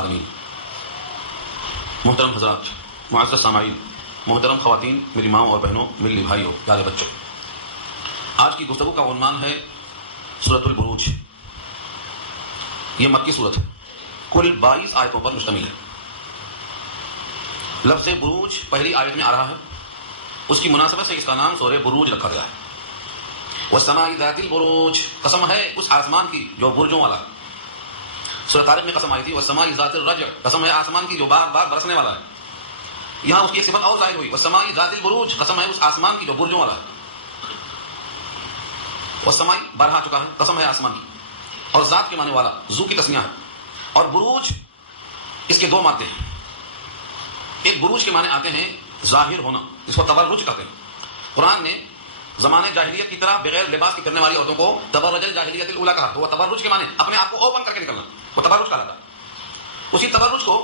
آمین۔ محترم حضرات، معزز سامعین، محترم خواتین، میری ماں اور بہنوں، میری بھائیوں، پیارے بچوں، آج کی گفتگو کا عنوان ہے سورۃ البروج۔ یہ مکی سورت ہے، کل 22 آیتوں پر مشتمل ہے۔ لفظ بروج پہلی آیت میں آ رہا ہے، اس کی مناسبت سے اس کا نام سورہ بروج رکھا گیا ہے۔ والسماء ذات البروج، قسم ہے اس آسمان کی جو برجوں والا ہے۔ سورۃ طارق میں قسم آئی تھی والسماء ذات الرجع، قسم ہے آسمان کی جو بار بار برسنے والا ہے۔ یہاں اس کی ایک صفت اور ظاہر ہوئی، والسماء ذات البروج، قسم ہے اس آسمان کی جو برجوں والا ہے۔ والسماء بارہا آ چکا ہے، قسم ہے آسمان کی، اور ذات کے معنی والا، ذو کی تسنیہ ہے، اور بروج اس کے دو مادے ہیں۔ ایک بروج کے معنی آتے ہیں ظاہر ہونا، جس کو تبرج کہتے ہیں۔ قرآن نے زمانے جاہلیت کی طرح بغیر لباس کی کرنے والی عورتوں کو تبرج الجاہلیت الاولی کہا، تو وہ تبرج کے معنی اپنے آپ کو اوپن کر کے نکلنا، وہ تبرج کہلاتا ہے۔ اسی تبرج کو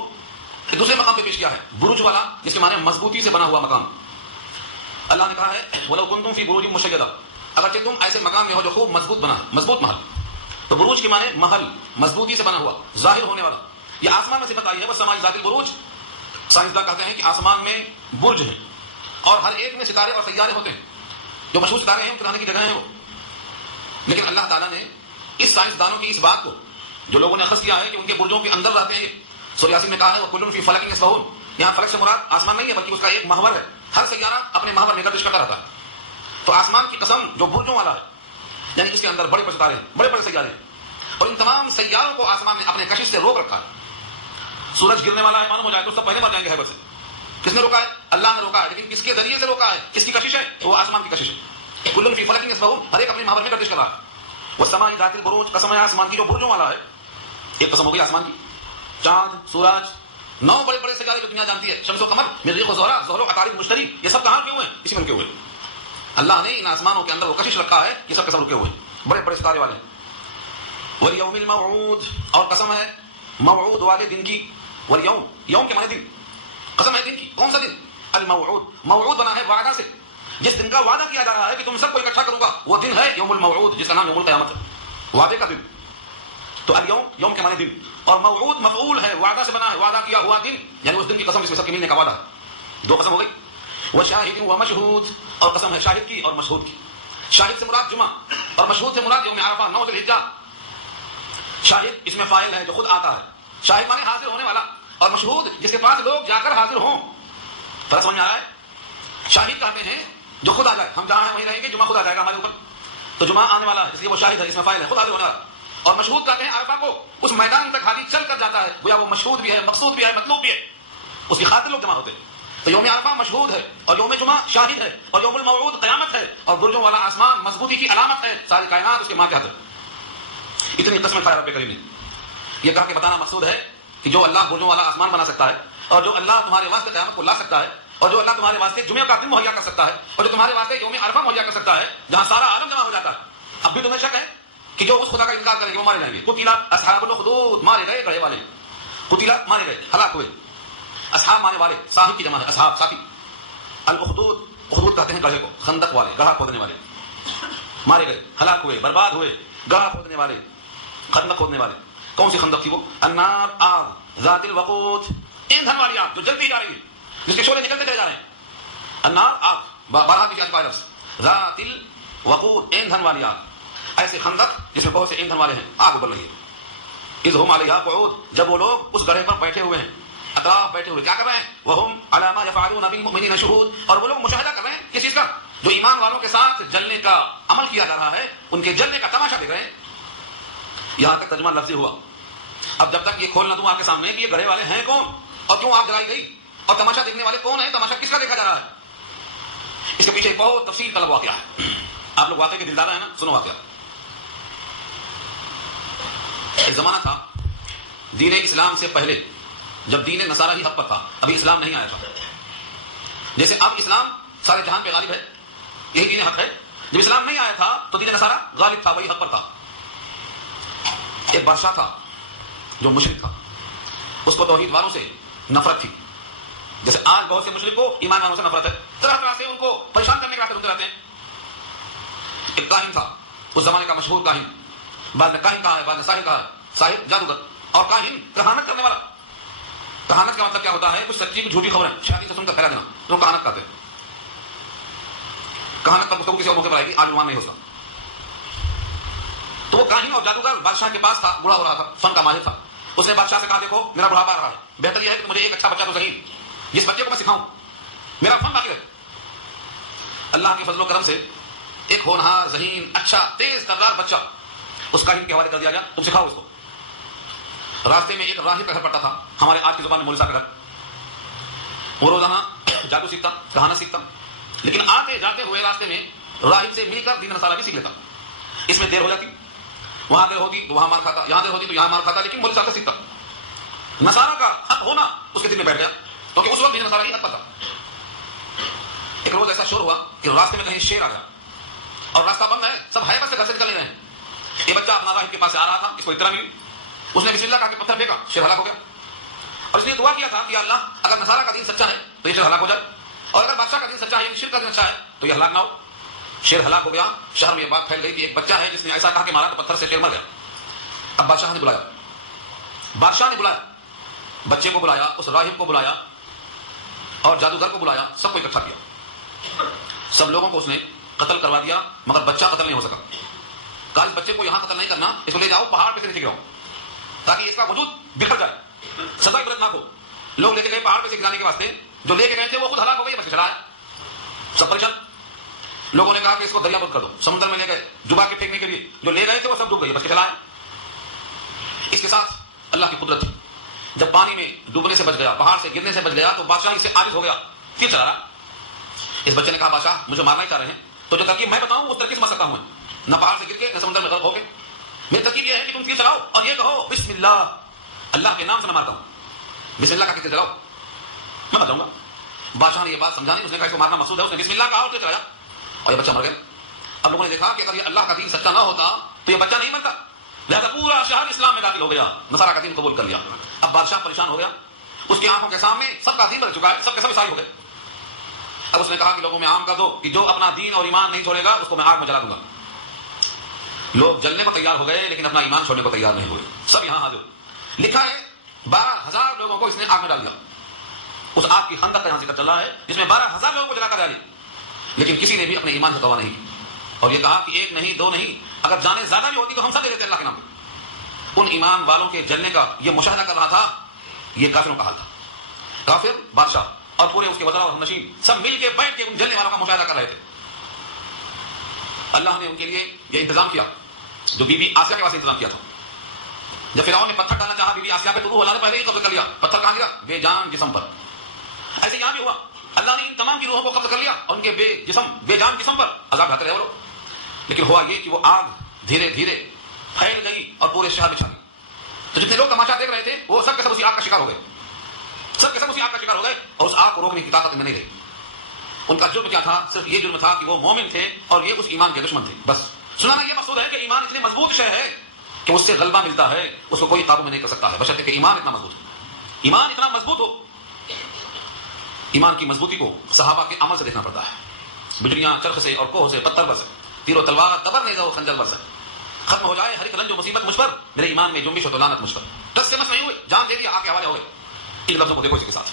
دوسرے مقام پہ پیش کیا ہے، بروج والا، جس کے معنی مضبوطی سے بنا ہوا مقام۔ اللہ نے کہا ہے وَلَوْ كُنْتُمْ فِي بُرُوجٍ مُشَيَّدَةٍ، اگرچہ تم ایسے مقام میں ہو جو خوب مضبوط بنا، مضبوط محل۔ تو بروج کے معنی محل، مضبوطی سے بنا ہوا، ظاہر ہونے والا۔ یہ آسمان میں صفت آئی ہے، وَالسَّمَاءِ ذَاتِ الْبُرُوجِ۔ سائنسداں کہتے ہیں کہ آسمان میں برج ہیں، اور ہر ایک میں ستارے اور سیارے ہوتے ہیں۔ جو مشہور ستارے ہیں ان کے رہنے کی جگہ ہیں وہ، لیکن اللہ تعالیٰ نے اس سائنسدانوں کی اس بات کو، جو لوگوں نے اخذ کیا ہے کہ ان کے برجوں کے اندر رہتے ہیں، سورہ یاسین میں کہا ہے وَكُلٌّ فِي فَلَكٍ يَسْبَحُونَ، یہاں فلک سے مراد آسمان نہیں ہے بلکہ اس کا ایک محور ہے، ہر سیارہ اپنے محور میں گردش کرتا رہتا ہے۔ تو آسمان کی قسم جو برجوں والا ہے، یعنی اس کے اندر بڑے بڑے ستارے ہیں، بڑے بڑے سیارے ہیں، اور ان تمام سیاروں کو آسمان نے اپنے کشش سے روک رکھا ہے۔ سورج گرنے والا ہے، معلوم ہو جائے تو سب پہلے مر جائیں گے ہیبت سے۔ کس نے روکا ہے؟ اللہ نے روکا ہے، لیکن کس کے ذریعے سے روکا ہے؟ کس کی کشش ہے؟ وہ آسمان کی کشش ہے۔ کل فی فلک یسبحون، ہر ایک اپنے محور میں گردش کر رہا ہے۔ والسماء ذات البروج، قسم ہے آسمان کی جو برجوں والا ہے۔ ایک قسم ہو گئی آسمان کی، چاند، سورج، 9 بڑے بڑے سیارے جو دنیا جانتی ہے، شمس و قمر، مریخ و زہرہ، زحل و عطارد مشتری، یہ سب کہاں کے ہوئے ہیں؟ اسی میں رکے ہوئے ہیں۔ اللہ نے ان آسمانوں کے اندر وہ کشش رکھا ہے، یہ سب کے سب رکے ہوئے ہیں، بڑے بڑے ستارے والے ہیں۔ والیوم الموعود، اور قسم ہے موعود والے دن کی۔ والیوم، یوم کے معنی دن، قسم ہے دن کی۔ کون سا دن؟ الموعود، موعود بنا ہے وعدہ سے، جس دن کا وعدہ کیا جا رہا ہے کہ تم سب کو اکٹھا کروں گا، وہ دن ہے یوم الموعود، جس کا نام یوم القیامت ہے، وعدے کا دن۔ تو الیوم، یوم کے معنی دن، اور موعود مفعول ہے، وعدہ سے بنا ہے، وعدہ کیا ہوا دن، یعنی اس دن کی قسم جس میں سب کے ملنے کا وعدہ ہے۔ 2 قسم ہو گئی۔ وشاہد ومشہود، اور قسم ہے شاہد کی اور مشہود کی۔ شاہد سے مراد جمعہ، اور مشہود سے مراد یوم عرفہ، 9 ذی الحجہ۔ شاہد اس میں فاعل ہے جو خود آتا ہے، شاہد مانے حاضر ہونے والا، اور مشہود جس کے پاس لوگ جا کر حاضر ہوں۔ فرق سمجھ میں آ رہا ہے؟ شاہد کہتے ہیں جو خود آ جائے، ہم جہاں ہیں وہیں رہیں گے، جمعہ خود آ جائے گا ہمارے اوپر، تو جمعہ آنے والا ہے، اس لیے وہ شاہد ہے، اس میں فاعل ہے، خود حاضر ہونے والا۔ اور مشہود کہتے ہیں عرفہ کو، اس میدان تک حاجی چل کر جاتا ہے، گویا وہ مشہود بھی ہے، مقصود بھی ہے، مطلوب بھی ہے، اس کی خاطر لوگ جمع ہوتے ہیں۔ تو یوم عرفہ مشہود ہے، اور یوم جمعہ شاہد ہے، اور یوم الموعود قیامت ہے، اور برجوں والا آسمان مضبوطی کی علامت ہے، ساری کائنات اس کے ماتحت ہے۔ اتنی قسمیں کھایا رب کریم نے۔ یہ کہا کہ بتانا مقصود ہے کہ جو اللہ برجوں والا آسمان بنا سکتا ہے، اور جو اللہ تمہارے واسطے قیامت کو لا سکتا ہے، اور جو اللہ تمہارے واسطے جمعہ کا دن مہیا کر سکتا ہے، اور جو تمہارے واسطے یوم عرفہ مہیا کر سکتا ہے جہاں سارا عالم جمع ہو جاتا ہے، اب بھی تمہیں شک ہے کہ جو اس خدا کا انکار کریں گے وہ مارے جائیں گے۔ قتل اصحاب الاخدود، مارے گئے گڑھے والے، قتل مارے گئے، ہلاک ہوئے۔ اصحاب مانے والے، صاحب کی جمع ہے، اصحاب ساتھی۔ الاخدود، اخدود کہتے ہیں گڑھے کو، خندق والے، گڑھا کھودنے والے، مارے گئے، ہلاک ہوئے، برباد ہوئے، گڑھا کھودنے والے، خندق کھودنے والے۔ کون سی خندق تھی وہ؟ النار، آگ، ذات الوقود، ایندھن والی آگ جو جلتی جا رہی ہے، جس کے شعلے نکلتے چلے جا رہے ہیں۔ النار، آگ، بارہا کی شاید لفظ، ذات الوقود، ایندھن والی آگ، ایسے خندق جس میں بہت سے ایندھن والے ہیں، آگ ابل رہی ہے۔ اذ ہم علیہا قعود، جب وہ لوگ اس گڑھے پر بیٹھے ہوئے ہیں، اطراف بیٹھے ہوئے، کیا کر رہے ہیں؟ وہم علی ما یفعلون بالمؤمنین شہود، اور وہ لوگ مشاہدہ کر رہے ہیں کس چیز کا؟ جو ایمان والوں کے ساتھ جلنے کا عمل کیا جا رہا ہے، ان کے جلنے کا تماشا دیکھ رہے ہیں۔ یہاں تک ترجمہ لفظی ہوا۔ اب جب تک یہ کھولنا تم آپ کے سامنے کہ یہ گڑھے والے ہیں کون، اور کیوں آگ جلائی گئی، اور تماشا دیکھنے والے کون ہیں، تماشا کس کا دیکھا جا رہا ہے، اس کے پیچھے ایک بہت تفصیل طلب واقعہ ہے۔ آپ لوگ واقعے کے دلدار ہیں نا، سنو واقعہ۔ ایک زمانہ تھا دین اسلام سے پہلے، جب دین نصارہ ہی حق پر تھا، ابھی اسلام نہیں آیا تھا۔ جیسے اب اسلام سارے جہان پہ غالب ہے، یہی دین حق ہے، جب اسلام نہیں آیا تھا تو دین نصارہ غالب تھا، وہی حق پر تھا۔ ایک بادشاہ تھا جو مشرک تھا، اس کو توحید والوں سے نفرت تھی، جیسے آج بہت سے مشرک کو ایمان والوں سے نفرت ہے، طرح طرح سے ان کو پریشان کرنے کے راستے ڈھونڈتے رہتے ہیں۔ ایک کاہن تھا، اس زمانے کا مشہور کاہن، بعد نے کاہن کہا ہے، بعد نے ساحر کہا ہے، ساحر جادوگر، اور کاہن کہانت کرنے والا۔ کہانت کا مطلب کیا ہوتا ہے؟ کچھ سچی کچھ جھوٹی خبریں شیاطین سے سن کر پھیلا دینا، تو کہانت کہتے ہیں. کہانت پر گفتگو کسی اور موقع پر آئے گی، آج عنوان نہیں ہو سکتا. تو وہ کاہن اور جادوگر بادشاہ کے پاس تھا، بوڑھا ہو رہا تھا، فن کا ماہر تھا. اس نے بادشاہ سے کہا دیکھو میرا بڑھاپا آ رہا ہے، بہتر یہ ہے کہ مجھے ایک اچھا بچہ تو صحیح جس بچے کو میں سکھاؤں، میرا فن باقی رہے. اللہ کے فضل و کرم سے ایک ہونہار ذہین اچھا تیز ترار بچہ اس کاہن کے حوالے کر دیا گیا، تم سکھاؤ اس کو. راستے میں ایک راہب کا گھر پڑتا تھا، ہمارے آج کی زبان میں مولوی صاحب کا گھر. وہ روزانہ جادو سیکھتا، کہانت سیکھتا، لیکن آتے جاتے ہوئے راستے میں راہب سے مل کر دین نصارہ بھی سیکھ لیتا. اس میں دیر ہو جاتی، وہاں دیر ہوتی تو وہاں مار کھاتا، یہاں دیر ہوتی تو یہاں مار کھاتا، لیکن مولوی صاحب سے سیکھتا. نصارہ کا حق ہونا اس کے دل میں بیٹھ گیا، کیونکہ اس وقت دین نصارہ ہی حق پتا. ایک روز ایسا شور ہوا کہ راستے میں کہیں شیر آ گیا اور راستہ بند ہے، سب ہائبت سے گھر سے نکل رہے ہیں. یہ بچہ اپنا راہب کے پاس سے آ رہا تھا، اس کو اطلاع ملی، اس نے بسم اللہ کہا کہ پتھر پھینکا، شیر ہلاک ہو گیا. اور اس نے دعا کیا تھا کہ اللہ اگر نصارہ کا دین سچا ہے تو یہ شیر ہلاک ہو جائے، اور اگر بادشاہ کا دین سچا ہے، شرک کا دین اچھا ہے تو یہ ہلاک نہ ہو. شیر ہلاک ہو گیا. شہر میں یہ بات پھیل گئی کہ ایک بچہ ہے جس نے ایسا کہا کہ مارا تو پتھر سے شیر مر گیا. اب بادشاہ نے بلایا بچے کو بلایا، اس راہب کو بلایا اور جادوگر کو بلایا، سب کو اکٹھا کیا. سب لوگوں کو اس نے قتل کروا دیا، مگر بچہ قتل نہیں ہو سکا. کہا اس بچے کو یہاں قتل نہیں کرنا، اس کو لے جاؤ پہاڑ پہ سے نیچے گراؤ تاکہ اس کا وجود بکھر جائے، سزا عبرتناک ہو. لوگ لے کے گئے پہاڑ پہ سے گرانے کے واسطے، جو لے کے گئے تھے وہ خود ہلاک ہو گئے، بچے چلا ہے. سب پریشان. لوگوں نے کہا کہ اس کو دریا بدھ کر دو، سمندر میں لے گئے ڈبا کے پھینکنے کے لیے، جو لے گئے تھے وہ سب ڈوب گئے، بچے چلا ہے. اس کے ساتھ اللہ کی قدرت تھی، جب پانی میں ڈوبنے سے بچ گیا، پہاڑ سے گرنے سے بچ گیا، تو بادشاہ اس سے عاجز ہو گیا، پھر چلا رہا. اس بچے نے کہا بادشاہ مجھے مارنا ہی چاہ رہے ہیں تو جو ترکیب میں بتاؤں اس ترکیب سمجھ سکتا ہوں، نہ پہاڑ سے گر کے نہ سمندر میں غرق ہو کے. میری ترکیب یہ ہے کہ تم تیر چلاؤ اور یہ کہو بسم اللہ، اللہ کے نام سے میں مارتا ہوں، بسم اللہ کا تیر چلاؤ میں بچاؤں گا. بادشاہ نے یہ بات سمجھانی، اس نے کہا اس کو مارنا مقصود ہے، اس نے بسم اللہ کہا اور تیر چلایا اور یہ بچہ مر گیا. اب لوگوں نے دیکھا کہ اگر یہ اللہ کا دین سچا نہ ہوتا تو یہ بچہ نہیں مرتا، لہذا پورا شہر اسلام میں داخل ہو گیا، نصارہ کا دین قبول کر لیا. اب بادشاہ پریشان ہو گیا، اس کی آنکھوں کے سامنے سب کا دین بدل چکا ہے، سب کے سب عیسائی ہو گئے. اب اس نے کہا کہ لوگوں میں عام کر دو کہ جو اپنا دین اور ایمان نہیں چھوڑے گا اس کو میں آگ میں جلا دوں گا. لوگ جلنے کو تیار ہو گئے لیکن اپنا ایمان چھوڑنے کو تیار نہیں ہوئے، سب یہاں حاضر. لکھا ہے 12,000 لوگوں کو اس نے آگ میں ڈال دیا. اس آگ کی خندق کا یہاں ذکر چل رہا ہے جس میں 12,000 لوگوں کو جلا کر ڈالی، لیکن کسی نے بھی اپنے ایمان سے توبہ نہیں کی. اور یہ کہا کہ ایک نہیں دو نہیں، اگر جانیں زیادہ بھی ہوتی تو ہم سب دے دیتے اللہ کے نام پہ. ان ایمان والوں کے جلنے کا یہ مشاہدہ کر رہا تھا، یہ کافروں کا حال تھا. کافر بادشاہ اور پورے اس کے وزراء اور ہمنشین سب مل کے بیٹھ کے ان جلنے والوں کا مشاہدہ کر رہے تھے. اللہ نے ان کے لیے یہ انتظام کیا جو بی بی آسیہ کے واسطے انتظام کیا تھا. جب فرعون نے پتھر ڈالنا چاہا بی بی آسیہ پہ تو روح اللہ نے پہلے ہی قبض کر لیا. پتھر کہاں گیا؟ بے جان جسم پر. ایسے یہاں بھی ہوا، اللہ نے ان تمام کی روحوں کو قبض کر لیا اور ان کے بے جان جسم پر عذاب ڈھاتے رہے وہ لوگ. لیکن ہوا یہ کہ وہ آگ دھیرے دھیرے پھیل گئی اور پورے شہر میں چھا گئی. تو جتنے لوگ تماشا دیکھ رہے تھے وہ سب کے سب اسی آگ کا شکار ہو گئے، سب کے سب اسی آگ کا شکار ہو گئے اور اس آگ کو روکنے کی طاقت میں نہیں رہی. ان کا جرم کیا تھا؟ صرف یہ جرم تھا کہ وہ مومن تھے اور یہ اس ایمان کے دشمن تھے. بس سنانا یہ مقصود ہے کہ ایمان اتنی مضبوط شے ہے کہ اس سے غلبہ ملتا ہے، اس کو کوئی قابو میں نہیں کر سکتا ہے، بشرطے کہ ایمان اتنا مضبوط ہو. ایمان اتنا مضبوط ہو. ایمان کی مضبوطی کو صحابہ کے عمل سے دیکھنا پڑتا ہے. بجلیاں چرخ سے اور کوہ سے پتھر پر سے، تیر و تلوار تبر نیزہ و خنجر پر سے، ختم ہو جائے ہر ایک رنج و مصیبت مجھ پر، میرے ایمان میں جنبش و تو لعنت مجھ پر. دس سے مس نہیں ہوئے، جان دے دیا، آ کے حوالے ہو گئے. ان لفظوں کو دیکھو اسی کے ساتھ.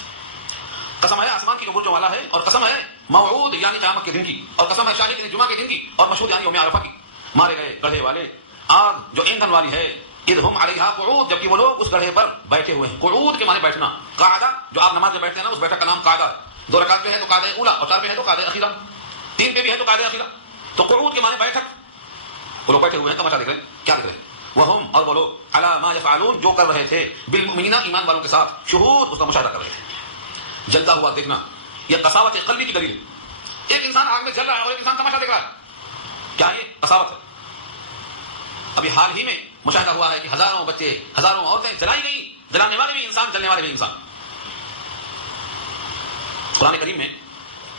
قسم ہے آسمان کی جو برج والا ہے، اور قسم ہے موعود یعنی قیامت کے دن کی، اور قسم ہے شاہد یعنی جمعہ کے دن کی، اور مشہور یعنی یوم عرفہ کی. مارے گئے گڑھے والے آگ جو ایندھن والی ہے، اذ ہم علیہا قعود، جبکہ وہ لوگ اس گڑھے پر بیٹھے ہوئے ہیں. قعود کے معنی بیٹھنا. قاعدہ جو آپ نماز میں بیٹھتے ہیں نا، اس بیٹھک کا نام قاعدہ ہے. 2 رکعت پہ ہے تو قاعدہ اولا، اور 4 پہ ہے تو قاعدہ اخیرہ، 3 پہ بھی ہے تو قاعدہ اخیرہ. تو قعود کے معنی بیٹھک. وہ لوگ بیٹھے ہوئے ہیں، تماشا دیکھ رہے ہیں. کیا دیکھ رہے ہیں؟ وہم، اور وہ لوگ علی ما یفعلون، جو کر رہے تھے بالمؤمنین، ایمان والوں کے ساتھ، شہود، اس کا مشاہدہ کر رہے تھے. جلتا ہوا دیکھنا یہ قساوت قلبی کی دلیل ہے. ایک انسان آگ میں جل رہا ہے اور ایک انسان تماشا دیکھ رہا ہے، کیا یہ قساوت ہے؟ ابھی حال ہی میں مشاہدہ ہوا ہے کہ ہزاروں بچے، ہزاروں عورتیں جلائی گئیں، جلانے والے بھی انسان، جلنے والے بھی انسان. قرآن کریم میں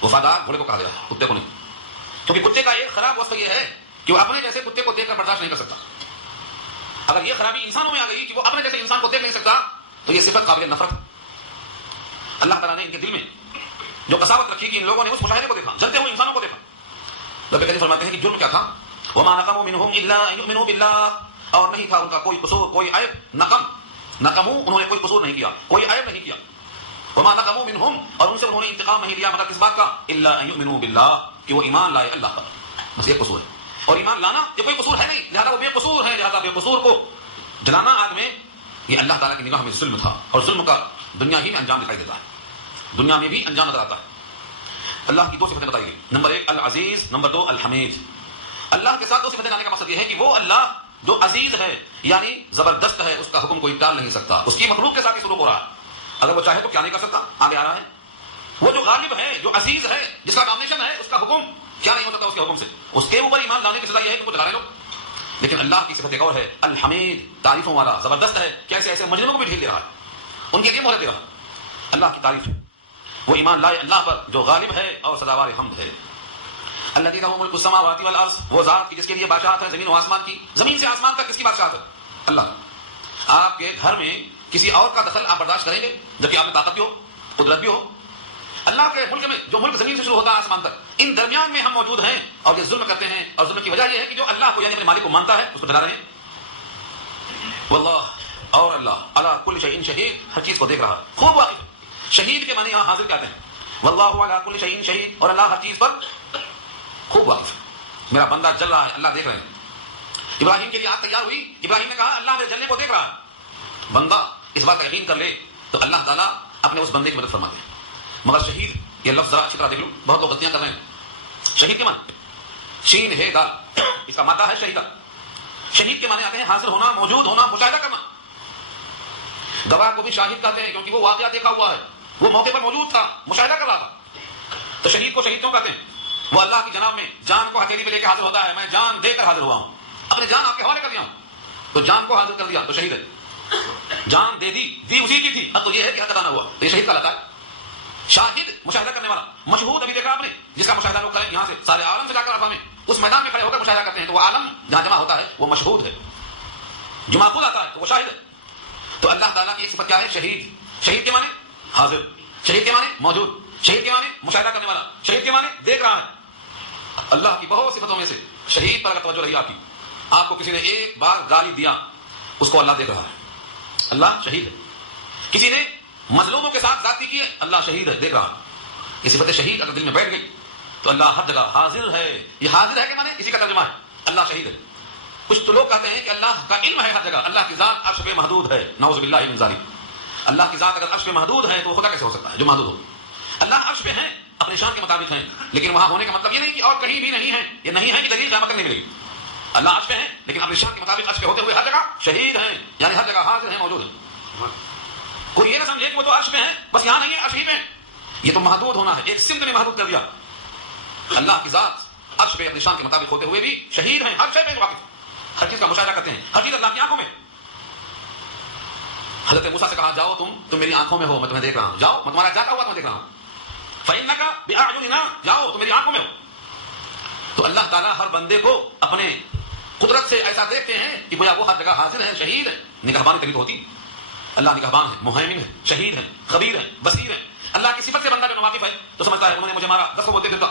وفادار گھوڑے کو کہا گیا، کتے کو نہیں، کیونکہ کتے کا ایک خراب وصف یہ ہے کہ وہ اپنے جیسے کتے کو دیکھ کر برداشت نہیں کر سکتا. اگر یہ خرابی انسانوں میں آ گئی کہ وہ اپنے جیسے انسان کو دیکھ نہیں سکتا تو یہ صفت قابل نفرت. اللہ تعالیٰ نے ان کے دل میں جو قساوت رکھی کہ ان لوگوں نے اس مشاہدے کو دیکھا، جلتے ہوئے انسانوں کو دیکھا. رب کریم فرماتے ہیں کہ جرم کیا تھا؟ وما نقموا منهم الا ان يؤمنوا بالله، اور نہیں تھا ان کا کوئی قصور، کوئی عیب. نقموا، انہوں نے کوئی قصور نہیں کیا، کوئی عیب نہیں کیا، وما نقموا منهم، اور ان سے انہوں نے انتقام نہیں لیا مگر کس بات کا؟ الا ان یؤمنوا باللہ، کہ وہ ایمان لائے اللہ پر. بس ایک قصور ہے، اور ایمان لانا یہ کوئی قصور ہے نہیں، لہذا وہ بے قصور ہے، لہذا بے قصور کو جلانا آگ میں یہ اللہ تعالیٰ کی نگاہ میں ظلم تھا، اور ظلم کا دنیا ہی میں انجام دکھائی دیتا ہے، دنیا میں بھی انجام نظر آتا ہے. اللہ کی دو صفتیں بتائی گئی، نمبر 1 العزیز، نمبر 2 الحمید. اللہ کے ساتھ دو صفتیں لانے کا مقصد یہ ہے کہ وہ اللہ جو عزیز ہے یعنی زبردست ہے، اس کا حکم کوئی ٹال نہیں سکتا، اس کی مخلوق کے ساتھ ہی سلوک ہو رہا ہے، اگر وہ چاہے تو کیا نہیں کر سکتا. آگے آ رہا ہے وہ جو غالب ہے، جو عزیز ہے، جس کا ڈومینیشن ہے، اس کا حکم کیا نہیں ہو سکتا اس کے حکم سے. اس کے اوپر ایمان لانے کی سزا یہ ہے کہ ان کو جلا لے لو. لیکن اللہ کی صفت ایک اور ہے الحمید، تعریفوں والا، زبردست ہے، کیسے ایسے مجرموں کو بھی ڈھیل دے رہا ہے، ان کے لیے مہلت دے رہا ہے. اللہ کی تعریف ہے، وہ ایمان لائے اللہ پر جو غالب ہے اور سزاوار حمد ہے. الذی لہ ملک السماوات والارض، وہ ذات کی جس کے لیے بادشاہت ہے زمین و آسمان کی، زمین سے آسمان تک کس کی بادشاہت ہے؟ اللہ. آپ کے گھر میں کسی اور کا دخل آپ برداشت کریں گے جبکہ آپ میں طاقت بھی ہو، قدرت بھی ہو؟ اللہ کے ملک میں جو ملک زمین سے شروع ہوتا ہے آسمان تک، ان درمیان میں ہم موجود ہیں اور یہ ظلم کرتے ہیں، اور ظلم کی وجہ یہ ہے کہ جو اللہ کو یعنی اپنے مالک کو مانتا ہے اس کو ڈرا رہے ہیں. واللہ، اور اللہ علی کل شیء شہید، ہر چیز کو دیکھ رہا ہے، خوب واقف ہے. شہید کے معنی یہاں حاضر کہتے ہیں. واللہ علی کل شیء شہید، اور اللہ ہر چیز پر خوب واقف ہے. میرا بندہ جل رہا ہے، اللہ دیکھ رہے ہیں. ابراہیم کے لیے آگ تیار ہوئی، ابراہیم نے کہا اللہ میرے جلنے کو دیکھ رہا ہے. بندہ اس بات کا یقین کر لے تو اللہ تعالیٰ اپنے اس بندے کی مدد فرماتے ہیں. مگر شہید یہ لفظ ذرا اچھی طرح دیکھ لو، بہت لوگ غلطیاں کر رہے ہیں. شہید کے معنی شین ہے دال، اس کا مادہ ہے شہیدہ. شہید کے معنی آتے ہیں حاضر ہونا، موجود ہونا، مشاہدہ کرنا. گواہ کو بھی شاہد کہتے ہیں کیونکہ وہ واقعہ دیکھا ہوا ہے، وہ موقع پر موجود تھا، مشاہدہ کر رہا تھا. تو شہید کو شہید کیوں کہتے ہیں؟ وہ اللہ کی جناب میں جان کو ہتھیلی پہ لے کے حاضر ہوتا ہے، میں جان دے کر حاضر ہوا ہوں، اپنے جان آپ کے حوالے کر دیا ہوں، تو جان کو حاضر کر دیا تو شہید ہے. جان دے دی اسی کی تھی، اب تو یہ ہے کہ حق ادا نہ ہوا تو یہ شہید کہلاتا ہے. شاہد مشاہدہ کرنے والا. مشہود ابھی دیکھا آپ نے جس کا مشاہدہ لوگ کریں یہاں سے سارے عالم سے جا کر عرفہ میں اس میدان میں کھڑے ہو کر مشاہدہ کرتے ہیں، تو وہ عالم جہاں جمع ہوتا ہے وہ مشہود ہے. جمعہ خود آتا ہے تو وہ شاہد ہے. تو اللہ تعالیٰ کی ایک صفت کیا ہے؟ شہید. شہید کے معنی حاضر، شہید کے معنی موجود، شہید کے معنی مشاہدہ کرنے والا، شہید کے معنی دیکھ رہا ہے. اللہ کی بہت صفتوں میں سے شہید پر اگر توجہ رہی آپ کی، آپ کو کسی نے ایک بار گالی دیا اس کو اللہ دیکھ رہا ہے، اللہ شہید ہے. کسی نے مظلوموں کے ساتھ زیادتی کی ہے، اللہ شہید ہے، دیکھ رہا ہے. یہ صفت شہید اگر دل میں بیٹھ گئی تو اللہ ہر جگہ حاضر ہے. یہ حاضر ہے کہ معنی اسی کا ترجمہ ہے اللہ شہید ہے. کچھ تو لوگ کہتے ہیں کہ اللہ کا علم ہے ہر جگہ، اللہ کی ذات عرش پہ محدود ہے، نعوذ باللہ من ذالک. اللہ کی ذات اگر عرش پہ محدود ہے تو وہ خدا کیسے ہو سکتا ہے جو محدود ہو؟ اللہ عرش پہ ہیں، اپنے شان کے مطابق ہیں، لیکن وہاں ہونے کا مطلب یہ نہیں کہ اور کہیں بھی نہیں ہے. یہ نہیں ہے کہ دلیل قیامت تک نہیں ملے گی. اللہ عرش پہ ہیں لیکن اپنے شان کے مطابق عرش پہ ہوتے ہوئے ہر جگہ شہید ہیں، یعنی ہر جگہ حاضر ہیں، موجود ہیں. کوئی یہ نہ سمجھے کہ وہ تو عرش پہ ہیں بس یہاں نہیں ہے، عرش ہی پہ ہیں. یہ تو محدود ہونا ہے، ایک سمت میں محدود کر دیا. اللہ کی ذات عرش پہ اپنے شان کے مطابق ہوتے ہوئے بھی شہید ہیں، ہر شے پہ واقف، ہر چیز کا مشاہدہ کرتے ہیں، ہر چیز اللہ کی آنکھوں میں. حضرت موسیٰ سے کہا جاؤ تم میری آنکھوں میں ہو، میں تمہیں دیکھ رہا ہوں، جاؤ میں تمہارا جاتا ہوا تمہیں دیکھ رہا ہوں. فَإِنَّكَ بِأَعْيُنِنَا، جاؤ تم میری آنکھوں میں ہو. تو اللہ تعالیٰ ہر بندے کو اپنے قدرت سے ایسا دیکھتے ہیں کہ گویا وہ ہر جگہ حاضر ہے، شہید ہے. نگہبانی طریق ہوتی، اللہ نگہبان ہے، محیمن ہے، شہید ہے، خبیر ہے، بصیر ہے. اللہ کی صفت سے بندہ جو واقف ہے تو سمجھتا ہے انہوں نے مجھے مارا، 10 کو بولتے پھرتا،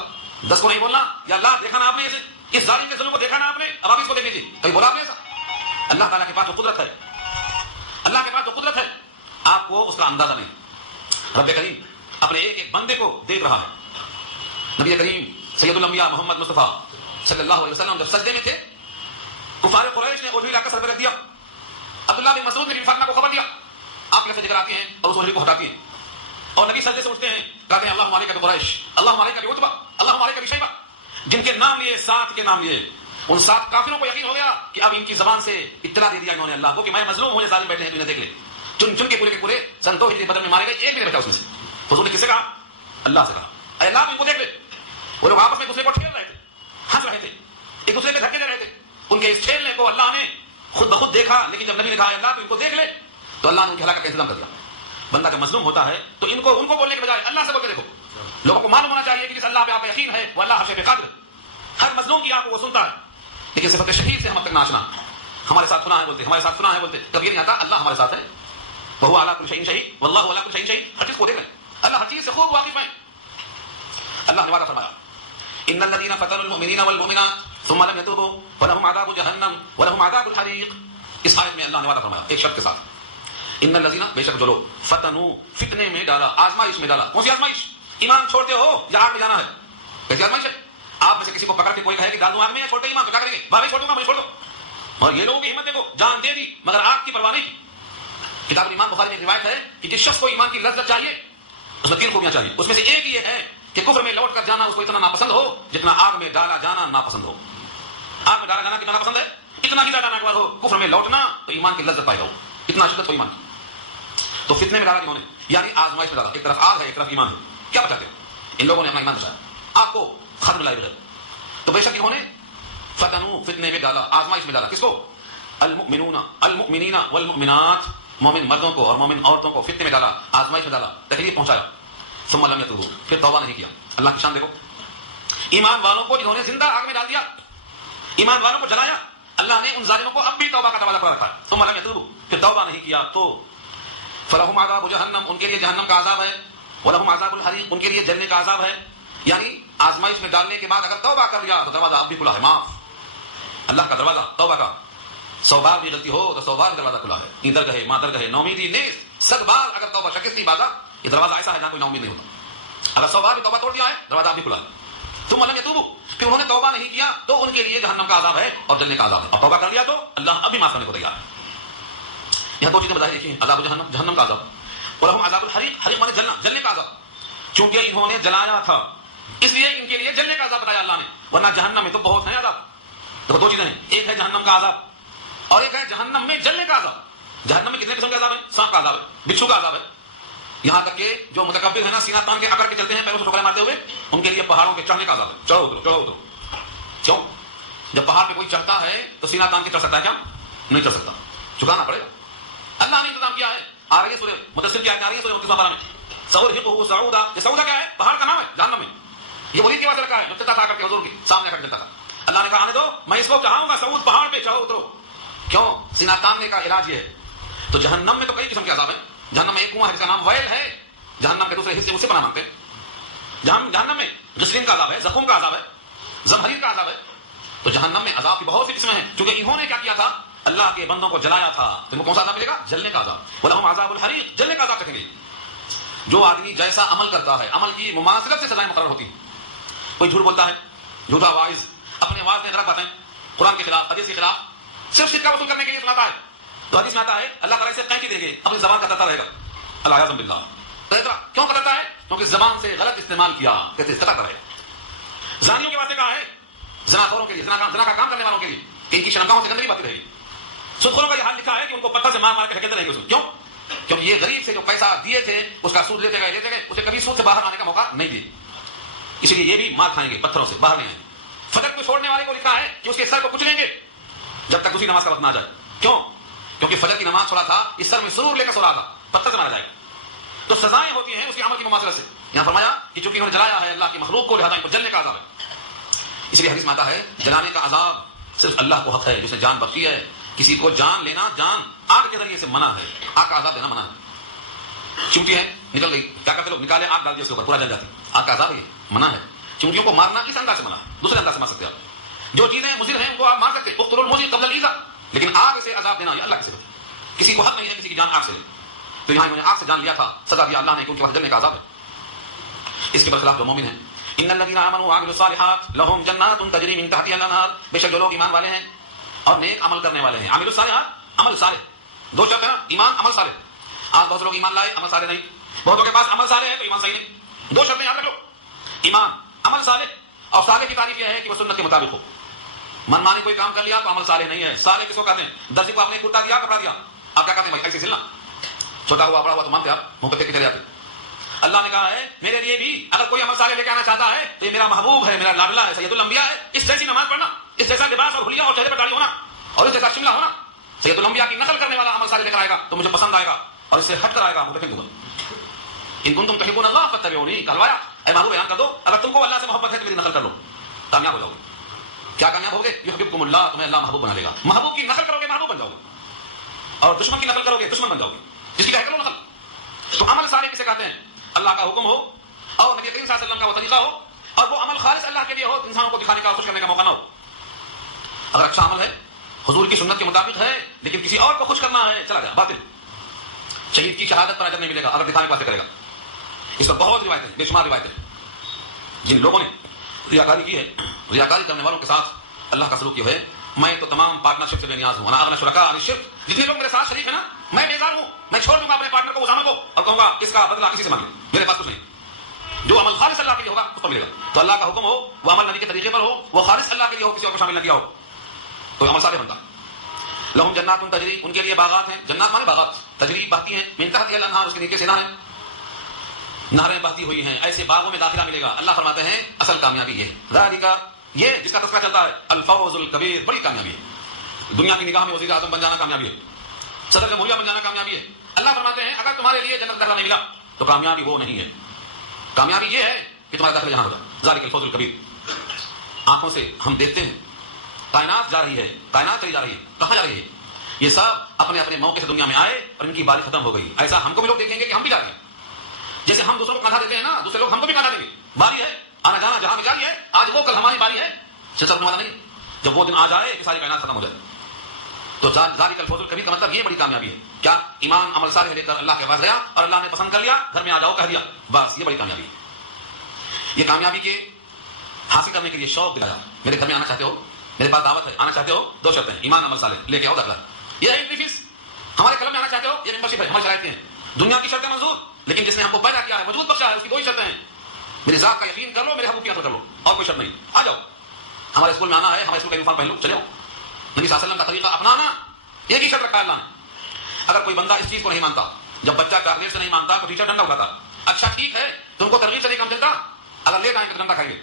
10 کو نہیں بولنا. یا اللہ دیکھا نا آپ نے اس ظالم کے ظلم کو دیکھا نا آپ نے، اب آپ اس کو دیکھ لیجیے. کبھی بولا آپ نے ایسا؟ اللہ تعالیٰ کے پاس جو قدرت ہے، اللہ کے پاس جو قدرت ہے آپ کو اس کا اندازہ نہیں. رب کریم اپنے ایک ایک بندے کو دیکھ رہا ہے. نبی کریم سید الانبیاء محمد مصطفیٰ صلی اللہ علیہ وسلم جب سجدے میں تھے، کفار قریش نے اوڑھنی لا کر سر پہ رکھ دیا. عبداللہ بن مسعود نے بھی فاطمہ کو خبر دیا. آپ کے ذکر آتی ہیں اور اس اوڑھنی کو ہٹاتی ہیں اور نبی سجدے سے اٹھتے ہیں، کہتے ہیں اللہم علیک بقریش، اللہم علیک بعتبہ، اللہم علیک بشیبہ. جن کے نام لیے، 7 کے نام لیے، ان 7 کافروں کو یقین ہو گیا کہ اب ان کی زبان سے اطلاع دے دیا انہوں نے اللہ کو کہ میں مظلوم ہوں، یہ ظالم بیٹھے ہیں، تو انہیں دیکھ لے. چن چن کے پورے سن 2 ہجری بدر میں مارے گئے، ایک بھی نہیں بچا اس میں سے. حضور نے کس سے کہا؟ اللہ سے کہا اے اللہ ان کو دیکھ لے. وہ لوگ آپس میں دوسرے کو ٹھیل رہے تھے، ہنس رہے تھے، ایک دوسرے پہ دھکے دے رہے تھے. ان کے اس ٹھیلنے کو اللہ نے خود بخود دیکھا، لیکن جب نبی نے کہا اللہ تو ان کو دیکھ لے تو اللہ نے ان کی ہلاکت کا انتظام کر دیا. بندہ جب مظلوم ہوتا ہے تو ان کو بولنے کے بجائے اللہ سے بول کے دیکھو. لوگوں کو معلوم ہونا چاہیے کہ جس اللہ پہ آپ کا یقین ہے وہ اللہ ہر شے پہ قادر ہے. ہر مظلوم کی آپ کو وہ سنتا ہے. لیکن صفت شہید سے ہم اب تک ناشنا، ہمارے ساتھ سنا ہے بولتے، ہمارے ساتھ سنا ہے بولتے، کبھی نہیں آتا اللہ ہمارے ساتھ ہے. وهو على كل شيء شهيد والله على كل شيء شهيد. ہر چیز کو دیکھ رہے ہیں، اللہ ہر چیز سے خوب واقف ہے. اللہ نے وعدہ فرمایا ان الذين فتنوا المؤمنين والمؤمنات ثم لم يتوبوا فلهم عذاب جهنم ولهم عذاب الحريق. اس آیت میں اللہ نے وعدہ فرمایا ایک شرط کے ساتھ، ان الذین بے شک جو لوگ فتنوا فتنے میں ڈالا آزمائش میں ڈالا. کون سی آزمائش؟ ایمان چھوڑتے ہو یا آگ میں جانا ہے؟ کیسی آزمائش ہے؟ آپ میں سے کسی کو پکڑ کے کوئی کہے کہ ڈال دوں آگ میں یا چھوڑتے ایمان تو کیا کریں گے؟ بھائی چھوڑ دوں گا مجھے چھوڑ دو. اور یہ لوگوں کی ہمت دیکھو جان دے دی مگر آگ کی پرواہ نہیں. کتاب الایمان بخاری میں ایک روایت ہے کہ جس شخص کو ایمان کی لذت چاہیے اس میں 3 خوبیاں چاہیے. اس میں سے ایک یہ ہے کہ کفر میں لوٹ کر جانا اس کو اتنا ناپسند ہو جتنا آگ میں ڈالا جانا ناپسند ہو. آگ میں ڈالا جانا کتنا پسند ہے؟ اتنا ہی زیادہ ناگوار ہو. کفر میں لوٹنا تو ایمان کی لذت پائے گا اتنا شدت ہو ایمان کی. تو فتنے میں ڈالا انہوں نے یعنی آزمائش میں ڈالا. ایک طرف آگ ہے ایک طرف ایمان ہے. کیا بچاتے ان لوگوں نے اپنا ایمان بچایا آپ کو ختم لائے بغیر. تو بے شک انہوں نے فتنوا فتنے میں ڈالا آزمائش میں ڈالا. کس کو؟ المؤمنین والمؤمنات مومن مردوں کو اور مومن عورتوں کو فتنے میں ڈالا آزمائش میں ڈالا تکلیف پہنچایا. ثم لم يتوبوا پھر توبہ نہیں کیا. اللہ کی شان دیکھو. ایمان والوں کو جنہوں نے زندہ آگ میں ڈال دیا ایمان والوں کو جلایا اللہ نے ان ظالموں کو اب بھی توبہ کا دروازہ کھلا رکھا ہے. ثم لم يتوبوا پھر توبہ نہیں کیا تو فلہم عذاب جہنم ان کے لیے جہنم کا عذاب ہے. ولہم عذاب الحریق ان کے لیے جلنے کا عذاب ہے. یعنی آزمائش میں ڈالنے کے بعد اگر توبہ کر لیا تو دروازہ اب بھی کھلا ہے. معاف اللہ کا دروازہ توبہ کا. 100 بار بھی غلطی ہو تو 100 بار دروازہ کھلا ہے. ادھر گئے ماں در گئے نومیدی نیز 100 بار اگر توبہ شکست نہیں بازا یہ دروازہ ایسا ہے جہاں کوئی نومید نہیں ہوتا. اگر 100 بار بھی توبہ توڑ دیا ہے دروازہ اب بھی کھلا ہے. تم لم يتوبوا پھر انہوں نے توبہ نہیں کیا تو ان کے لیے جہنم کا عذاب ہے اور جلنے کا عذاب ہے. اور توبہ کر لیا تو اللہ اب بھی معاف کرنے کو تیار ہے. یہاں 2 چیزیں بتائی دیکھیں عذاب جہنم جہنم کا عذاب اور ہم عذاب الحریق حریق مانے جلنا جلنے کا عذاب چونکہ انہوں نے جلایا تھا اس لیے ان کے لیے جلنے کا عذاب بتایا اللہ نے. ورنہ جہنم میں تو بہت ہیں عذاب. دیکھو 2 چیزیں ہیں ایک ہے جہنم کا عذاب اور ایک ہے جہنم میں جلنے کا عذاب. جہنم میں کتنے قسم کے عذاب ہیں؟ سانپ کا عذاب ہے بچھو کا عذاب ہے. یہاں تک کہ جو متکبر ہیں نا سینہ تان کے اکڑ کے چلتے ہیں پیروں سے ٹھوکریں مارتے ہوئے ان کے لیے پہاڑوں کے چڑھنے کا عذاب ہے. چڑھو اترو چڑھو اترو. کیوں؟ جب پہاڑ پہ کوئی چڑھتا ہے تو سینہ تان کے چڑھ سکتا ہے کیا؟ نہیں چڑھ سکتا. جھکانا پڑے گا. اللہ نے انتظام کیا ہے. آ رہی ہے سورہ مدثر کی آیت آ رہی ہے سورہ 29 پارہ میں سأرهقه صعودا. یہ صعودا کیا ہے؟ پہاڑ کا نام ہے جہنم میں. یہ وہی کی وجہ رکھا ہے جو چلتا تھا کر کے حضور کے سامنے کر چلتا تھا. اللہ نے کہا آنے دو میں اس کو چاہوں گا سعود پہاڑ پہ چڑھو اترو. کیوں؟ سینہ تاننے کا علاج یہ ہے. تو جہنم میں تو کئی قسم کے عذاب ہیں. جہنم میں ایک کنواں ہے جس کا نام ویل ہے. جہنم کے دوسرے حصے اسے پناہ مانگتے ہیں. جہنم میں غسلین کا عذاب ہے زخم کا عذاب ہے زمہریر کا عذاب ہے. تو جہنم میں عذاب کی بہت سی قسمیں ہیں کیونکہ انہوں نے کیا کیا تھا اللہ کے بندوں کو جلایا تھا. تو ان کو کون سا عذاب ملے گا؟ جلنے کا عذاب. ولہم عذاب الحریق جلنے کا عذاب چکھیں گے. جو آدمی جیسا عمل کرتا ہے عمل کی مماثلت سے سزائیں مقرر ہوتی ہیں. کوئی جھوٹ بولتا ہے جھوٹا واعظ اپنے واعظ میں غلط باتیں قرآن کے خلاف حدیث کے خلاف صرف شرک کا وصول کرنے کے لیے سناتا ہے تو حدیث میں آتا ہے اللہ تعالیٰ سے قینچی دیں گے اپنی زبان کا کرتا رہے گا. اللہ اعوذ باللہ. کیوں کرتا ہے؟ کیونکہ زبان سے غلط استعمال کیا کہتے کرتا رہے. زانیوں کے واسطے کہا ہے زنا خوروں کے لیے زنا کا کام کرنے والوں کے لیے کہ ان کی شرمگاہوں سے گندگی باقی رہے گی. سودخوروں کا یہ حال لکھا ہے کہ ان کو پتھر سے مار مار کے ڈھکیلتے رہیں گے اس میں. کیوں؟ کیونکہ یہ غریب سے جو پیسہ دیے تھے اس کا سود لیتے گئے اسے کبھی سود سے باہر آنے کا موقع نہیں دیے. اسی لیے یہ بھی مار کھائیں گے پتھروں سے باہر نہیں آئیں. فجر کو چھوڑنے والے کو لکھا ہے کہ اس کے سر کو کچلیں گے جب تک دوسری نماز کا وقت نہ آ جائے. کیوں؟ کیونکہ فجر کی نماز چھوڑا تھا اس سر میں سرور لے کر سو رہا تھا پتھر سے مارا جائے گا. تو سزائیں ہوتی ہیں اس کے عمل کی مماثلت سے. یہاں فرمایا کہ چونکہ انہوں نے جلایا ہے اللہ کی مخلوق کو لہذا ان پر جلنے کا عذاب ہے. اس لیے حدیث میں آتا ہے جلانے کا عذاب صرف اللہ کو حق ہے جس نے جان بخشی ہے. کسی کو جان لینا جان آگ کے ذریعے سے منع ہے. آگ کا عذاب دینا منع ہے. چونٹی ہے نکل گئی کیا کرتے لوگ نکالے آگ ڈال دیا اس کے اوپر پورا جل جاتی. آگ کا عذاب یہ منع ہے. چونٹیوں کو مارنا اس انداز سے منع ہے. دوسرے انداز سے مار سکتے ہیں آپ. جو چیزیں مضر ہیں ان کو آپ مار سکتے اقتلوا المضر قبل الایذاء. لیکن آگ سے عذاب دینا یہ اللہ کی صفت ہے. کسی کو حق نہیں ہے کسی کی جان آگ سے لے. تو یہاں انہوں نے آگ سے جان لیا تھا سزا دیا اللہ نے کہ ان کے بعد جلنے کا عذاب ہے. اس کے برخلاف جو مومن ہیں ان الذين امنوا وعملوا الصالحات لهم جنات تجري من تحتها الانهار. بے شک جو لوگ ایمان والے ہیں اور نیک عمل کرنے والے ہیں. عامل الصالحات عمل صالح 2 شرط ہے نا ایمان عمل صالح. آج بہت لوگ ایمان لائے عمل صالح نہیں. بہتوں کے پاس عمل صالح ہے تو ایمان صحیح نہیں. 2 شرطیں یاد رکھ لو ایمان عمل صالح. اور صالح کی تعریف یہ ہے کہ وہ سنت کے مطابق ہو. من مانی کوئی کام کر لیا تو عمل صالح نہیں ہے. صالح کس کو کہتے ہیں؟ درزی کو آپ نے کرتا دیا کپڑا دیا آپ کیا کہتے ہیں بھائی ایسے سلنا چھوٹا ہوا بڑا ہوا تو مانتے آپ منہ پہ پھیر کے چلے جاتے. اللہ نے کہا ہے میرے لیے بھی اگر کوئی عمل صالح لے کے آنا چاہتا ہے تو یہ میرا محبوب ہے میرا لاڈلا ہے سید الانبیاء ہے. اس جیسی نماز پڑھنا اس جیسا لباس اور حلیہ اور چہرے پر داڑھی ہونا اور اس جیسا شملہ ہونا سید الانبیاء کی نقل کرنے والا عمل صالح لے کر آئے گا تو مجھے پسند آئے گا اور اس سے ہٹ کر آئے گا مجھے پھینک دوں گا. ان کنتم تحبون اللہ فاتبعونی. کہلوایا اے محبوب بیان کر دو اگر تم کو اللہ سے محبت ہے تو میری نقل کر لو کامیاب ہو جاؤ گے. کیا کامیاب ہوگے؟ یحببکم اللہ تمہیں اللہ محبوب بنا لے گا. محبوب کی نقل کرو گے محبوب بن جاؤ گے اور دشمن کی نقل کرو گے دشمن بن جاؤ گے. جس کی کہہ کرو نقل. تو عمل صالح کسے کہتے ہیں؟ اللہ کا حکم ہو اور نبی کریم صلی اللہ علیہ وسلم کا وہ طریقہ ہو اور وہ عمل خالص اللہ کے لیے ہو انسانوں کو دکھانے کا خوش کرنے کا موقع نہ ہو. اگر اچھا عمل ہے حضور کی سنت کے مطابق ہے لیکن کسی اور کو خوش کرنا ہے چلا گیا باطل. شہید کی شہادت پر اجر نہیں ملے گا اگر دکھانے کے واسطے کرے گا. اس پر بہت روایتیں ہیں, بے شمار روایتیں ہیں. جن لوگوں نے ریاکاری کی ہے, ریاکاری کرنے والوں کے ساتھ اللہ کا سلوک یہ ہے, میں تو تمام پارٹنرشپ سے بے نیاز ہوں. انا اغنی الشرکاء عن الشرک, جتنے لوگ میرے ساتھ شریک ہیں نا, میں بیزار ہوں. میں چھوڑ دوں گا اپنے پارٹنر کو, اس عمل کو, اور کہوں گا اس کا بدلہ کسی سے مانگے, میرے پاس کچھ نہیں. جو عمل خالص اللہ کے لیے ہوگا اس پر ملے گا. تو اللہ کا حکم ہو, وہ عمل نبی کے طریقے پر ہو, وہ خالص اللہ کے لیے ہو, کسی اور کو شامل نہ کیا ہو, تو عمل صالح بنتا. لہم جنات تجری, ان کے لیے باغات ہیں. جنات مانے باغات, تجری بہتی ہیں, من تحتها الانہار, اس کے نیچے سے نہریں بہتی ہوئی ہیں. ایسے باغوں میں داخلہ ملے گا. اللہ فرماتے ہیں اصل کامیابی یہ ذالک, یہ جس کا تذکرہ چلتا ہے, الفوز الکبیر, بڑی کامیابی ہے. دنیا کی نگاہ میں وزیر اعظم بن جانا کامیابی ہے, صدر جمہوریہ بن جانا کامیابی ہے. اللہ فرماتے ہیں اگر تمہارے لیے جنت داخلہ نہیں ملا تو کامیابی وہ نہیں ہے. کامیابی یہ ہے کہ تمہارا داخلہ یہاں ہوگا. ذالک الفوز الکبیر. آنکھوں سے ہم دیکھتے ہیں کائنات جا رہی ہے, کائنات چلی جا رہی ہے, کہاں جا رہی ہے؟ یہ سب اپنے اپنے موقع سے دنیا میں آئے اور ان کی باری ختم ہو گئی. ایسا ہم کو بھی لوگ دیکھیں گے کہ ہم بھی جا رہے ہیں. جیسے ہم دوسروں کو کاندھا دیتے ہیں نا, دوسرے لوگ ہم کو بھی کاندھا دیں گے. باری ہے, آنا جانا جہاں بھی جاری ہے, آج وہ کل ہماری باری ہے. سرنے والا نہیں. جب وہ دن آ جائے کہ ساری کائنات ختم ہو جائے. تو ذالک الفوز الکبیر کا مطلب یہ بڑی کامیابی ہے. کیا ایمان عمل صالح لے کر اللہ کے پاس گیا اور اللہ نے پسند کر لیا, گھر میں آ جاؤ کہہ دیا, بس یہ بڑی کامیابی ہے. یہ کامیابی کے حاصل کرنے کے لیے شوق دلایا. میرے گھر میں آنا چاہتے ہو, میرے پاس دعوت ہے, آنا چاہتے ہو, 2 شرطیں ہیں, ایمان عمل صالح لے کے آؤ, داخلہ. یہ ہے انٹری فیس. ہمارے کلب میں آنا چاہتے ہو, یہ ممبرشپ ہے, ہماری شرائط ہیں. دنیا کی شرطیں منظور, لیکن جس نے ہم کو پیدا کیا ہے, وجود بخشا ہے, اس کی 2 ہی شرطیں ہیں. میری ذات کا یقین کر لو, میرے حقوقیات کر لو, اور کوئی شرط نہیں. آ جاؤ, ہمارے اسکول میں آنا ہے, ہمارے اسکول کا یونیفارم پہن لو, چلے جاؤ. نبی صلی اللہ علیہ وسلم کا طریقہ اپنانا, ایک ہی شرط رکھا ہے اللہ نے. اگر کوئی بندہ اس چیز کو نہیں مانتا, جب بچہ چاکلیٹ سے نہیں مانتا تو ٹیچر ڈنڈا اٹھاتا. اچھا ٹھیک ہے, تم کو ترغیب سے نہیں کام چلتا, اگر لیٹ آئیں گے تو ڈنڈا کھائیں گے.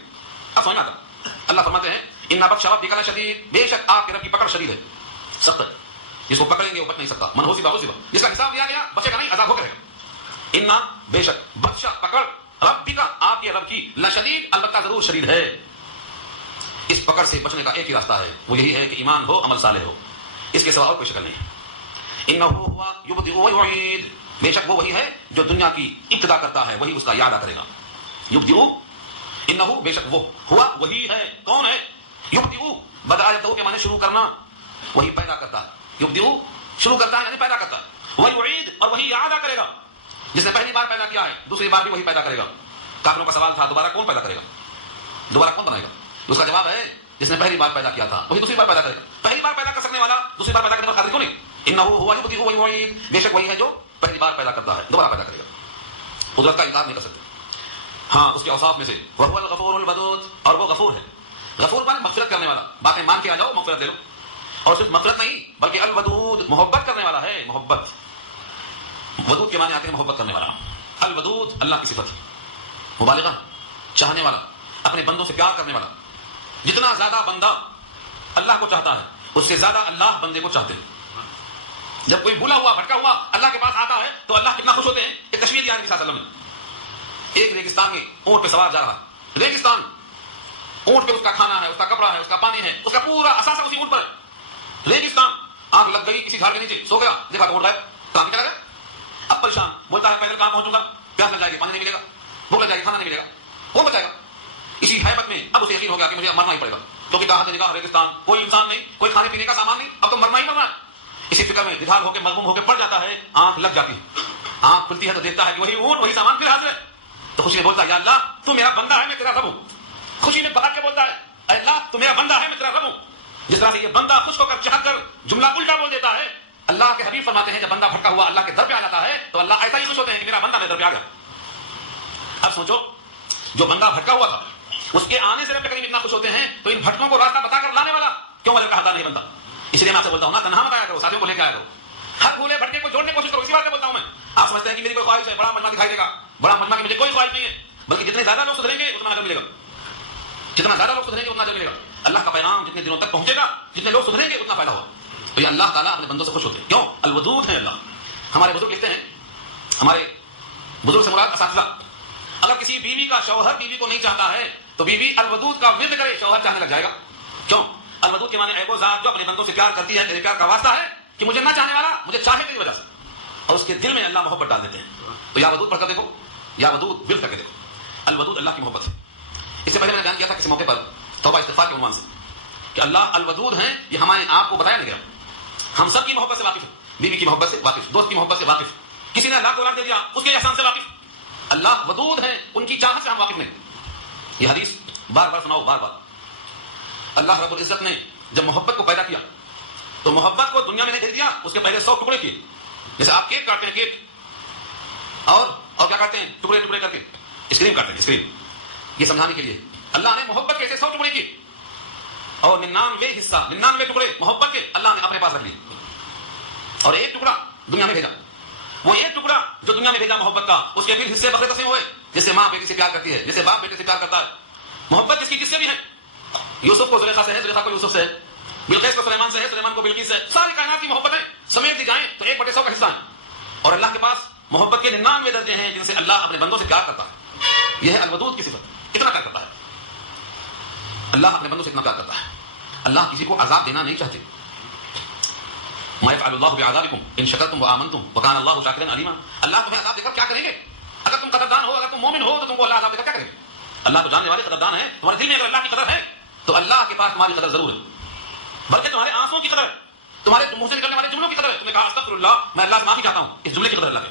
اب سمجھ میں آتا. اللہ فرماتے ہیں ان بطش ربک لشدید, بے شک آپ کے رب کی پکڑ شدید ہے, سخت ہے. جس کو پکڑیں گے وہ بچ نہیں سکتا. من ہوسبا ہوسبا, جس کا حساب دیا گیا بچے گا نہیں, عذاب ہو کرے گا. ان بے شک بطش پکڑ ربک, آپ کے رب کی, لشدید البتہ ضرور شدید ہے. اس پکڑ سے بچنے کا ایک ہی راستہ ہے, وہ یہی ہے کہ ایمان ہو, عمل صالح ہو. اس کے سوا اور کوئی شکل نہیں ہے. انہ ہوا یبدئ ویعید, بے شک وہ وہی ہے جو دنیا کی ابتدا کرتا ہے, وہی اس کا اعادہ کرے گا. یبدئ, انہ بے شک وہ, ہوا وہی ہے, کون ہے؟ یبدئ بدایتہ کے معنی شروع کرنا, وہی پیدا کرتا ہے. یبدئ شروع کرتا ہے یعنی پیدا کرتا ہے. ویعید, اور وہی اعادہ کرے گا. جس نے پہلی بار پیدا کیا ہے دوسری بار بھی وہی پیدا کرے گا. کافروں کا سوال تھا دوبارہ کون پیدا کرے گا, دوبارہ کون بنائے گا؟ اس کا جواب ہے جس نے پہلی بار پیدا کیا تھا وہی دوسری بار پیدا کرے گا. پہلی بار پیدا کر سکنے والا دوسری بار پیدا کرنے پر قادر کیوں نہیں؟ انہ ہوا یبدئ ویعید, بے شک وہی ہے جو پہلی بار پیدا کرتا ہے, دوبارہ پیدا کرے گا. قدرت کا انکار نہیں کر سکتے. ہاں, اس کے اوصاف میں سے وہو الغفور الودود, اور وہ غفور ہے. غفور مانے مغفرت کرنے والا, باتیں مان کے آ جاؤ مغفرت لے لو. اور صرف مغفرت نہیں بلکہ الودود, محبت کرنے والا ہے. محبت, ودود کے معنی آتے ہیں محبت کرنے والا. الودود اللہ کی صفت ہے, مبالغہ, چاہنے والا, اپنے بندوں سے پیار کرنے والا. جتنا زیادہ بندہ اللہ کو چاہتا ہے اس سے زیادہ اللہ بندے کو چاہتے ہیں. جب کوئی بھولا ہوا بھٹکا ہوا اللہ کے پاس آتا ہے تو اللہ کتنا خوش ہوتے ہیں. ایک کشمیر یعنی صلی اللہ علیہ وسلم نے ایک ریگستان میں اونٹ پہ سوار جا رہا. ریگستان, اونٹ پہ اس کا کھانا ہے, اس کا کپڑا ہے, اس کا پانی ہے, اس کا پورا اثاثہ اسی اونٹ پر. ریگستان, آنکھ لگ گئی کسی جھاڑ کے نیچے, سو گیا, دیکھا تو اونٹ غائب, کہاں چلا گیا. اب پریشان, بولتا ہے پیدل کہاں پہنچوں گا, پیاس لگ جائے گی, پانی نہیں ملے گا, بھوک لگ جائے گی, کھانا نہیں ملے گا, کون بچائے گا. اسی حیبت میں اب اسے یقین ہو گیا کہ مجھے اب مرنا ہی پڑے گا, کیونکہ کہا نگاہ ریگستان, کوئی انسان نہیں, کوئی کھانے پینے کا سامان نہیں, اب تو مرنا ہی مرنا ہے. اسی فکر میں دھال ہو کے مغموم ہو کے پڑ جاتا ہے. آنکھ لگ جاتی ہے, آنکھ کھلتی ہے تو دیکھتا ہے کہ وہی اونٹ وہی سامان پھر حاضر ہے. تو خوشی میں بولتا ہے یا اللہ تو میرا بندہ ہے, میں تیرا رب ہوں. خوشی میں بھاگ کے بولتا ہے اے اللہ تو میرا بندہ ہے, میں تیرا رب ہوں. جس طرح سے یہ بندہ خوش ہو کر چاہ کر جملہ الٹا بول دیتا ہے, اللہ کے حبیب فرماتے ہیں جب بندہ بھٹکا ہوا اللہ کے در پہ آ جاتا ہے تو اللہ ایسا ہی خوش ہوتے ہیں کہ میرا بندہ میرے در پہ آ گیا. اب سوچو, جو بندہ بھٹکا ہوا تھا اس کے آنے سے رب کریم اتنا خوش ہوتے ہیں تو ان بھٹکوں کو راستہ بتا کر لانے والا کیوں وجہ کہا نہیں بنتا. اس لیے میں آپ سے بولتا ہوں نا, تنہا مت آیا کرو, ساتھیوں کو لے کے آیا کرو. ہر بھولے بھٹکے کو جوڑنے کی کوشش کرو. اسی بات میں بولتا ہوں میں. آپ سمجھتے ہیں کہ میری کوئی خواہش ہے, بڑا مجمع دکھائی دے گا, بڑا مجمع کی مجھے کوئی خواہش نہیں ہے, بلکہ جتنے زیادہ لوگ سدھریں گے اتنا اجر ملے گا. جتنا زیادہ لوگ سدھریں گے اتنا اجر ملے گا. اللہ کا پیغام جتنے دنوں تک پہنچے گا, جتنے لوگ سدھریں گے اتنا فائدہ ہوگا. تو یہ اللہ تعالیٰ اپنے بندوں سے خوش ہوتے ہیں. کیوں؟ الودود ہے اللہ. ہمارے بزرگ لکھتے ہیں, ہمارے بزرگ سے مراد اساتذہ, اگر کسی بیوی کا شوہر بیوی کو نہیں چاہتا ہے تو بیوی الودود کا ورد کرے, شوہر چاہنے لگ جائے گا. کیوں؟ الودود کے معنی ہے وہ ذات جو اپنے بندوں سے پیار کرتی ہے. میرے پیار کا واسطہ ہے کہ مجھے نہ چاہنے والا مجھے چاہے کی وجہ سے, اور اس کے دل میں اللہ محبت ڈال دیتے ہیں. تو یا ودود پڑھ کر دیکھو, یا ودود ورد کر کے دیکھو. الودود اللہ کی محبت ہے. اس سے پہلے میں نے بیان کیا تھا کسی موقع پر توبہ استغفار کے عنوان سے کہ اللہ الودود ہیں. یہ ہمارے آپ کو بتایا نہیں گیا. ہم سب کی محبت سے واقف ہیں, بیوی کی محبت سے واقف, دوست کی محبت سے واقف, کسی نے لاکھ دولار دے دیا, اس کے احسان سے واقف. اللہ ودود ہیں, ان کی چاہت سے ہم واقف نہیں. یہ حدیث بار بار سناؤ, بار بار. اللہ رب العزت نے جب محبت کو پیدا کیا تو محبت کو دنیا میں نہیں دے دیا, اس کے پہلے 100 ٹکڑے کیے. جیسے آپ کیک کاٹتے ہیں, کیک اور کیا کاٹتے ہیں, ٹکڑے ٹکڑے کر کے اسکریم کاٹتے ہیں, اسکریم. یہ سمجھانے کے لیے اللہ نے محبت کے ایسے 100 ٹکڑے کیے اور 99 حصہ 99 ٹکڑے محبت کے اللہ نے اپنے پاس رکھ لیے اور ایک ٹکڑا دنیا میں بھیجا. وہ ایک ٹکڑا جو دنیا میں بھیجا محبت کا, اس کے پھر حصے بکھرے قسم ہوئے. جیسے ماں بیٹی سے پیار کرتی ہے, جیسے باپ بیٹے سے پیار کرتا ہے. محبت جس کی جس سے بھی ہے, یوسف کو زلیخا سے ہے, زلیخا کو یوسف سے ہے, بلقیس کو سلیمان سے ہے, سلیمان کو بلقیس سے ہے. ساری کائنات کی محبتیں سمیٹ دی جائیں تو 1/100 کا حصہ ہے. اور اللہ کے پاس محبت کے 99 درجے ہیں جن سے اللہ اپنے بندوں سے پیار کرتا ہے. یہ ہے الودود کی صفت. کتنا پیار کرتا ہے اللہ اپنے بندوں سے, اتنا پیار کرتا ہے. اللہ کسی کو عذاب دینا نہیں چاہتے. ما يفعل الله بعذابكم ان شكرتم وآمنتم وكان الله شاكرا عليما. اللہ تمہیں عذاب دے کر کیا کریں گے؟ اگر تم قدردان ہو, اگر تم مومن ہو تو تم کو اللہ عذاب دے کر کیا کریں گے؟ اللہ تو جاننے والے قدردان ہیں. تمہارے دل میں اگر اللہ کی قدر ہے تو اللہ کے پاس تمہاری قدر ضرور ہے, بلکہ تمہارے آنسوں کی قدر ہے, تمہارے منہ سے نکلنے والے جملوں کی قدر ہے. تم نے کہا استغفر اللہ, میں اللہ سے معافی چاہتا ہوں, اس جملے کی قدر اللہ ہے,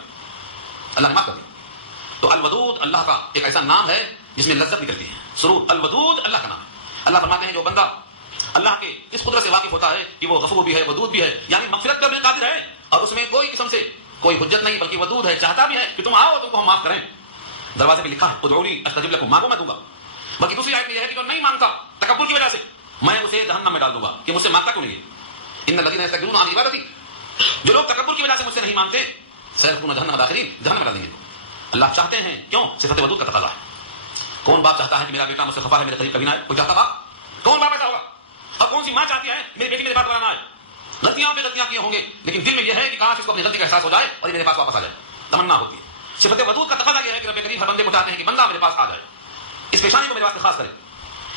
اللہ نے معاف کر دی. تو الودود اللہ کا ایک ایسا نام ہے جس میں لذت نکلتی ہے. سرور الودود اللہ کا نام ہے. اللہ فرماتے ہیں جو بندہ اللہ کے اس قدرت سے واقف ہوتا ہے کہ وہ غفور بھی ہے, ودود بھی ہے, یعنی مغفرت کا بھی قادر ہے, اور اس میں کوئی قسم سے کوئی حجت نہیں بلکہ ودود ہے, چاہتا بھی ہے کہ تم آؤ, تم کو ہم معاف کریں. دروازے پہ لکھا ہے ادعونی استجب لکم, مانگو میں دوں گا. بلکہ دوسری آیت میں یہ ہے کہ جو نہیں مانگتا تکبر کی وجہ سے, میں اسے جہنم میں ڈال دوں گا کہ مجھ سے مانگتا کیوں نہیں ہے. ان الذین یستکبرون عن عبادتی, جو لوگ تکبر کی وجہ سے مجھ سے نہیں مانگتے, سیدخلون جہنم داخلین, جہنم میں ڈال دیں گے. اللہ چاہتے ہیں, کیوں؟ صفت ودود کا تقاضا ہے. کون باپ چاہتا ہے کہ میرا بیٹا مجھ سے خفا ہے, میرے قریب کبھی نہ آئے؟ کوئی چاہتا باپ؟ کون باپ ایسا ہوگا؟ اور کون سی ماں چاہتی ہے میری بیٹی میرے پاس بنانا ہے؟ غلطیاں پہ غلطیاں کیے ہوں گے, لیکن دل میں یہ ہے کہ کاش اس کو اپنی غلطی کا احساس ہو جائے اور یہ میرے پاس واپس آ جائے. تمنا ہوتی ہے. صفت ودود کا تقاضا یہ ہے کہ رب کریم ہر بندے کو چاہتے ہیں کہ بندہ میرے پاس آ جائے, اس پیشانی کو میرے پاس خاص کرے.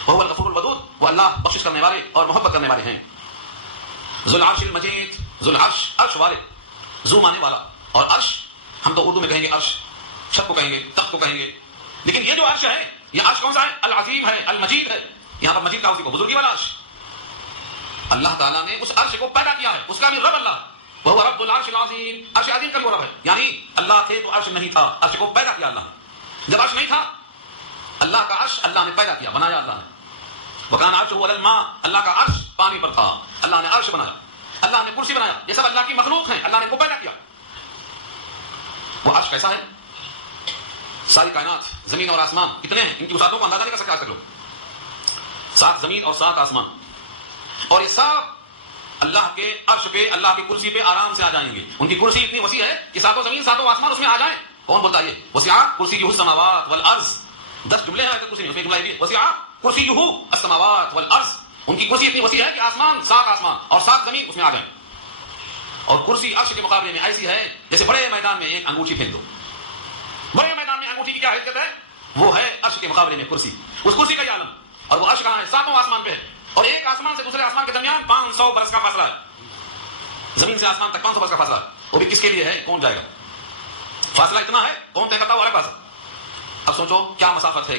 وہ الغفور الودود, وہ اللہ بخشش کرنے والے اور محبت کرنے والے ہیں. ذو العرش المجید, ذو العرش عرش والے, ذو مانے والا, اور عرش ہم تو اردو میں کہیں گے عرش, چھت کو کہیں گے, تخت کو کہیں گے, لیکن یہ جو عرش ہے یہ عرش کون سا ہے؟ العظیم ہے, المجید ہے. یہاں پر مجید کا اسی کو بزرگی والا عرش. اللہ تعالیٰ نے اس عرش کو پیدا کیا ہے, اس کا بھی رب اللہ, وہ رب العرش العظیم, عرش عظیم کا بھی وہ رب ہے. یعنی اللہ تھے تو عرش نہیں تھا, عرش کو پیدا کیا اللہ نے. جب عرش نہیں تھا, اللہ کا عرش اللہ نے پیدا کیا, بنایا اللہ نے. وکان عرشہ علی الماء, اللہ کا عرش پانی پر تھا, اللہ نے عرش بنایا, اللہ نے کرسی بنایا. یہ سب اللہ کی مخلوق ہیں, اللہ نے ان کو پیدا کیا. وہ عرش کیسا ہے؟ ساری کائنات, زمین اور آسمان کتنے ہیں, ان کی وسعتوں کو اندازہ نہیں کر سکتے آج تک لوگ. 7 زمین اور 7 آسمان, اور یہ سب اللہ کے عرش پہ, اللہ کی کرسی پہ آرام سے آ جائیں گے. ان کی کرسی اتنی وسیع ہے کہ 7 زمین 7 آسمان اس میں آ جائیں. کون بولتا ہے یہ؟ وسیع کرسیہ السماوات والارض. 10 جملے ہیں کرسی میں, اس میں جملہ یہ وسیع کرسیہ السماوات والارض. ان کی کرسی اتنی وسیع ہے کہ آسمان 7 آسمان اور 7 زمین اس میں آ جائیں. اور کرسی عرش کے مقابلے میں ایسی ہے جیسے بڑے میدان میں ایک انگوٹھی پھینک دو. بڑے میدان میں انگوٹھی کی کیا حیثیت ہے؟ وہ ہے عرش کے مقابلے میں کرسی. اس کرسی کا یہ عالم, اور وہ عرش کہاں ہے؟ 7 آسمان پہ ہے, اور ایک آسمان سے دوسرے آسمان کے درمیان 500 برس کا فاصلہ ہے. زمین سے آسمان تک 500 برس کا فاصلہ ہے. وہ بھی کس کے لیے ہے؟ کون جائے گا؟ فاصلہ اتنا ہے, کون طے کرتا ہے؟ وہ الگ بات ہے. اب سوچو کیا مسافت ہے.